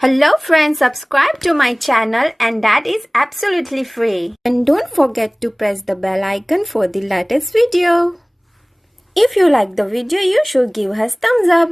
Hello friends, subscribe to my channel and that is absolutely free. And don't forget to press the bell icon for the latest video. If you like the video, you should give us thumbs up.